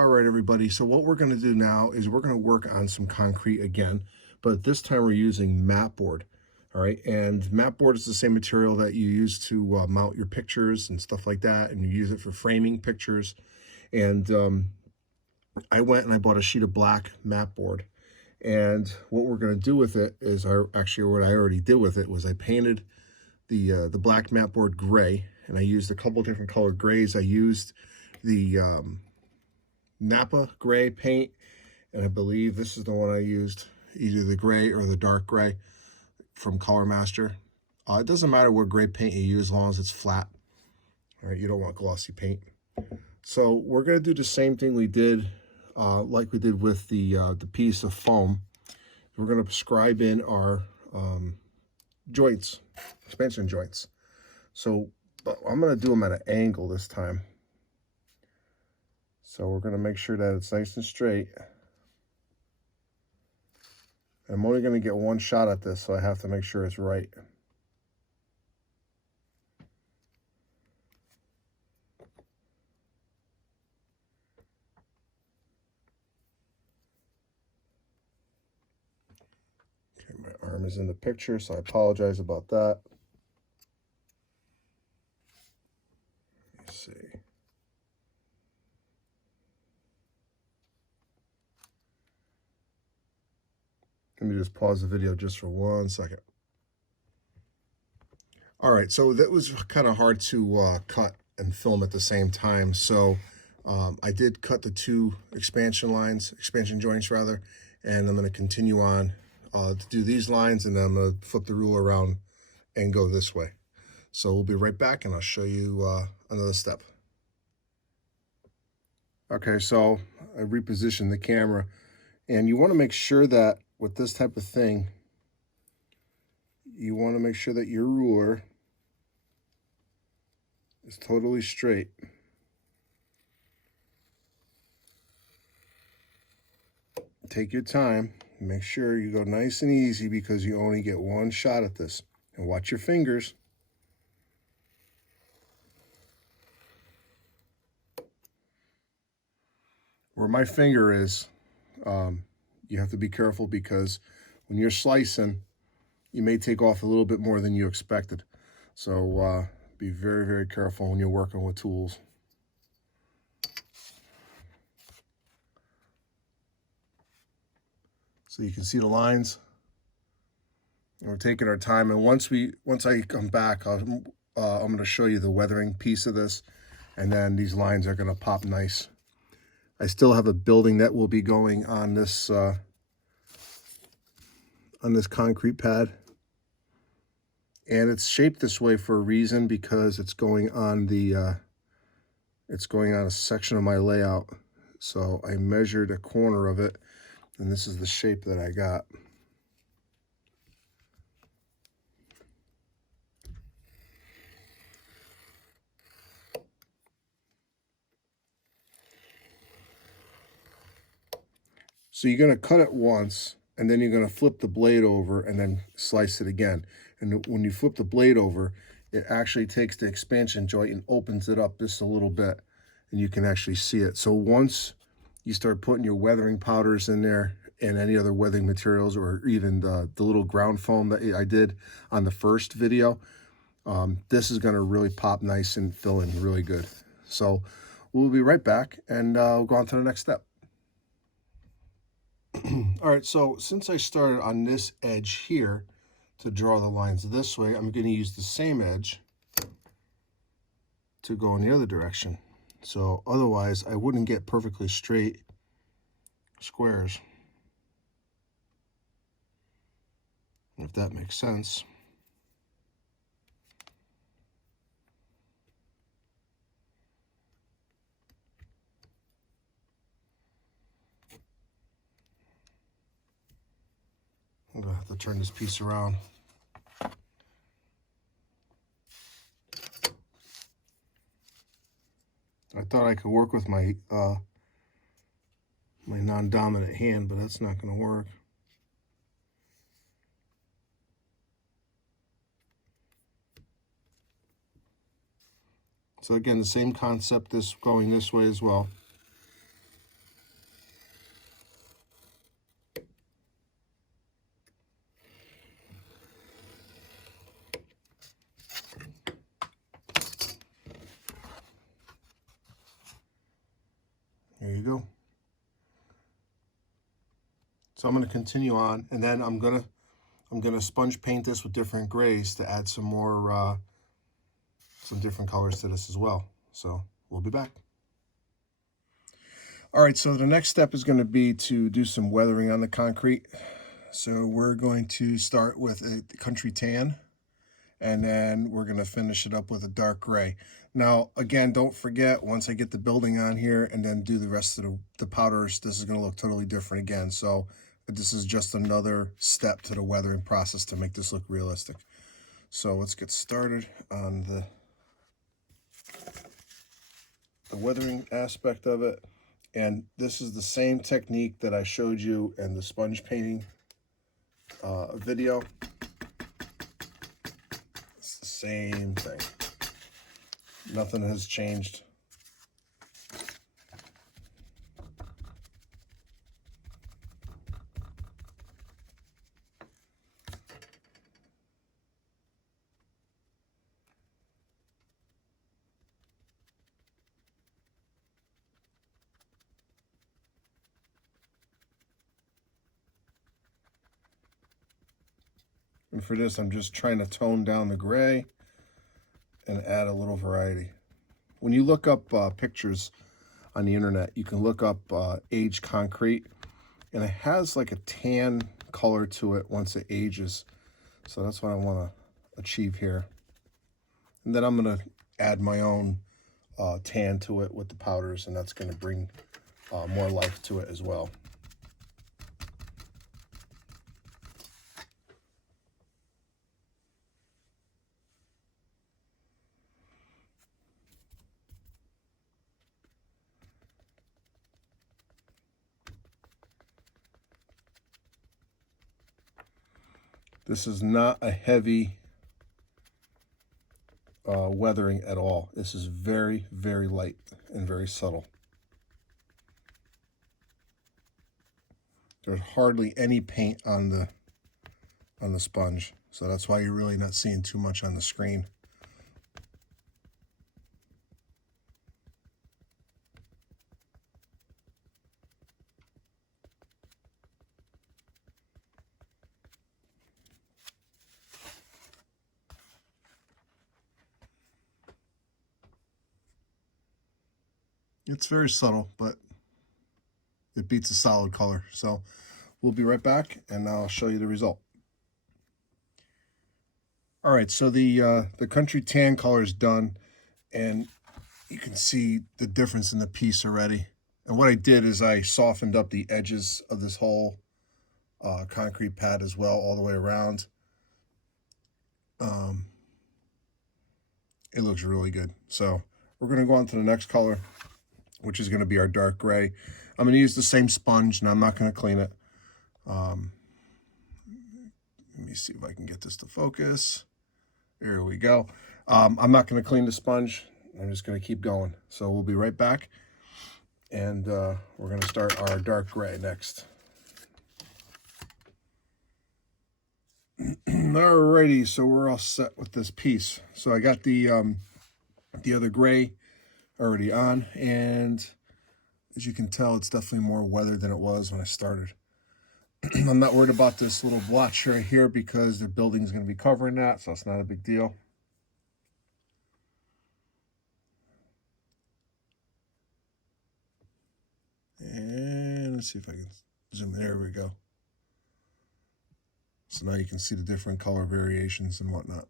All right, everybody. So what we're going to do now is we're going to work on some concrete again, but this time we're using mat board. All right, and mat board is the same material that you use to mount your pictures and stuff like that, and you use it for framing pictures. And I went and I bought a sheet of black mat board, and what we're going to do with it is, actually what I already did with it was I painted the black mat board gray, and I used a couple different colored grays. I used the Napa gray paint, and I believe this is the one I used, either the gray or the dark gray from Color Master. It doesn't matter what gray paint you use as long as it's flat. All right, you don't want glossy paint. So we're going to do the same thing we did, like we did with the piece of foam. We're going to scribe in our joints, expansion joints. So I'm going to do them at an angle this time. So we're going to make sure that it's nice and straight. I'm only going to get one shot at this, so I have to make sure it's right. Okay, my arm is in the picture, so I apologize about that. Let's see. Let me just pause the video just for 1 second. All right, so that was kind of hard to cut and film at the same time. So I did cut the two expansion joints rather, and I'm going to continue on to do these lines, and then I'm going to flip the ruler around and go this way. So we'll be right back, and I'll show you another step. Okay, so I repositioned the camera, and you want to make sure that with this type of thing, you want to make sure that your ruler is totally straight. Take your time, make sure you go nice and easy because you only get one shot at this. And watch your fingers. Where my finger is, you have to be careful because when you're slicing, you may take off a little bit more than you expected. So be very, very careful when you're working with tools. So you can see the lines. And we're taking our time. And once I come back, I'm going to show you the weathering piece of this. And then these lines are going to pop nice. I still have a building that will be going on this concrete pad. And it's shaped this way for a reason, because it's going on a section of my layout. So I measured a corner of it, and this is the shape that I got. So you're going to cut it once, and then you're going to flip the blade over and then slice it again. And when you flip the blade over, it actually takes the expansion joint and opens it up just a little bit, and you can actually see it. So once you start putting your weathering powders in there and any other weathering materials, or even the little ground foam that I did on the first video, this is going to really pop nice and fill in really good. So we'll be right back, and we'll go on to the next step. All right, so since I started on this edge here to draw the lines this way, I'm going to use the same edge to go in the other direction. So otherwise, I wouldn't get perfectly straight squares, if that makes sense. I'm going to have to turn this piece around. I thought I could work with my my non-dominant hand, but that's not going to work. So again, the same concept, this going this way as well. There you go. So I'm going to continue on, and then I'm gonna sponge paint this with different grays to add some more some different colors to this as well. So we'll be back. All right, so the next step is going to be to do some weathering on the concrete. So we're going to start with a country tan, and then we're going to finish it up with a dark gray. Now, again, don't forget, once I get the building on here and then do the rest of the powders, this is going to look totally different again. So this is just another step to the weathering process to make this look realistic. So let's get started on the weathering aspect of it. And this is the same technique that I showed you in the sponge painting video. It's the same thing. Nothing has changed. And for this, I'm just trying to tone down the gray and add a little variety. When you look up pictures on the internet, you can look up aged concrete, and it has like a tan color to it once it ages. So that's what I want to achieve here. And then I'm going to add my own tan to it with the powders, and that's going to bring more life to it as well. This is not a heavy weathering at all. This is very, very light and very subtle. There's hardly any paint on the sponge, so that's why you're really not seeing too much on the screen. It's very subtle, but it beats a solid color. So we'll be right back, and I'll show you the result. All right, so the country tan color is done, and you can see the difference in the piece already. And what I did is I softened up the edges of this whole concrete pad as well, all the way around. It looks really good. So we're going to go on to the next color, which is going to be our dark gray. I'm going to use the same sponge, and I'm not going to clean it. Let me see if I can get this to focus. There we go. I'm not going to clean the sponge. I'm just going to keep going. So we'll be right back, and we're going to start our dark gray next. Alrighty, so we're all set with this piece. So I got the other gray already on, and as you can tell, it's definitely more weathered than it was when I started. I'm not worried about this little blotch right here because the building is going to be covering that, so it's not a big deal. And let's see if I can zoom in. There we go. So now you can see the different color variations and whatnot.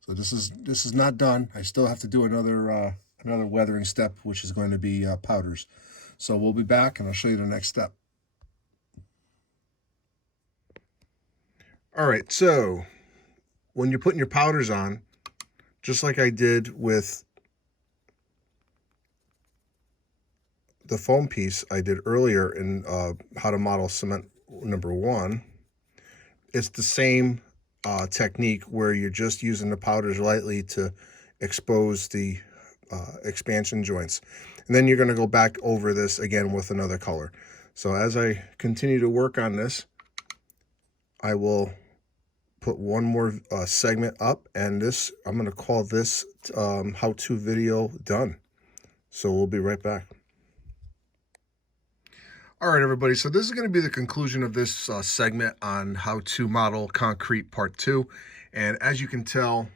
So this is not done. I still have to do another weathering step, which is going to be powders. So we'll be back, and I'll show you the next step. All right, so when you're putting your powders on, just like I did with the foam piece I did earlier in how to model cement #1, it's the same technique where you're just using the powders lightly to expose the expansion joints. And then you're going to go back over this again with another color. So as I continue to work on this, I will put one more segment up, and this, I'm going to call this how-to video done. So we'll be right back. All right, everybody. So this is going to be the conclusion of this segment on how to model concrete part 2. And as you can tell,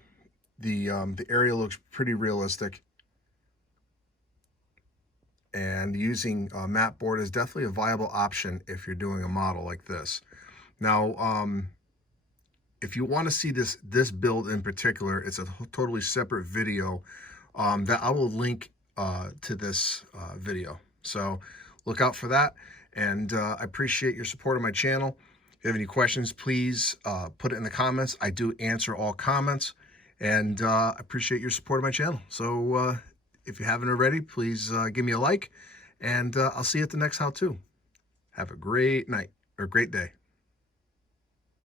the area looks pretty realistic. And using mat board is definitely a viable option if you're doing a model like this. Now, if you want to see this build in particular, it's a totally separate video that I will link to this video. So look out for that. And I appreciate your support of my channel. If you have any questions, please put it in the comments. I do answer all comments. And I appreciate your support of my channel. So if you haven't already, please give me a like. And I'll see you at the next how-to. Have a great night or great day.